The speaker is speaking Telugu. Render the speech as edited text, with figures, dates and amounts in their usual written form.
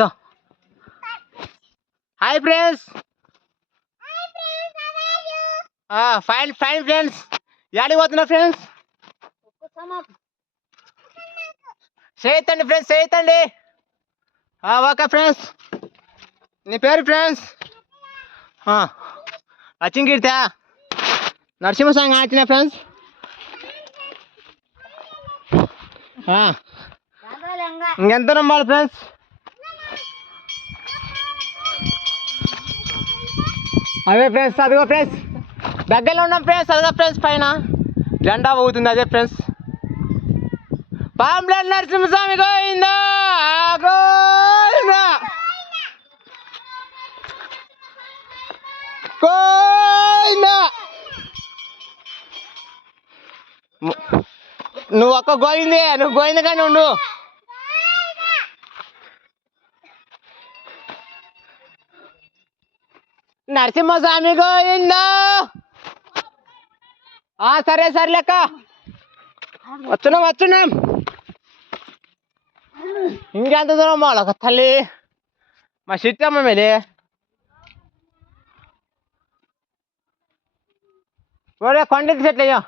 దో hi friends. Fine fine friends. యాడికి పోతున్నా ఫ్రెండ్స్? చేయొద్దండి ఫ్రెండ్స్, చేయొద్దండి. Okay friends. నీ పేరు ఫ్రెండ్స్? అచ్చింకీర్త నరసింహస్వామి ఆడిన ఫ్రెండ్స్. ఇంకెంత నమ్మాలి ఫ్రెండ్స్? అదే ఫ్రెండ్స్, అదిగో ఫ్రెండ్స్ దగ్గరలో ఉన్నాం ఫ్రెండ్స్. అదిగో ఫ్రెండ్స్ పైన జెండా పోతుంది. అదే ఫ్రెండ్స్ పాంప్లెట్ నరసింహస్వామి గోవిందా గోవిందా గోవిందా. నువ్వు ఒక్క గోవిందే, నువ్వు గోవిందగానే ఉండు. నరసింహస్వామి గోవిందా. సరే సరే లెక్క వచ్చున్నాం. ఇంకెంత దూరం వాళ్ళ తల్లి మా చిట్టమ్మ మీది. ఒరే కొండ చెట్లయ్యో.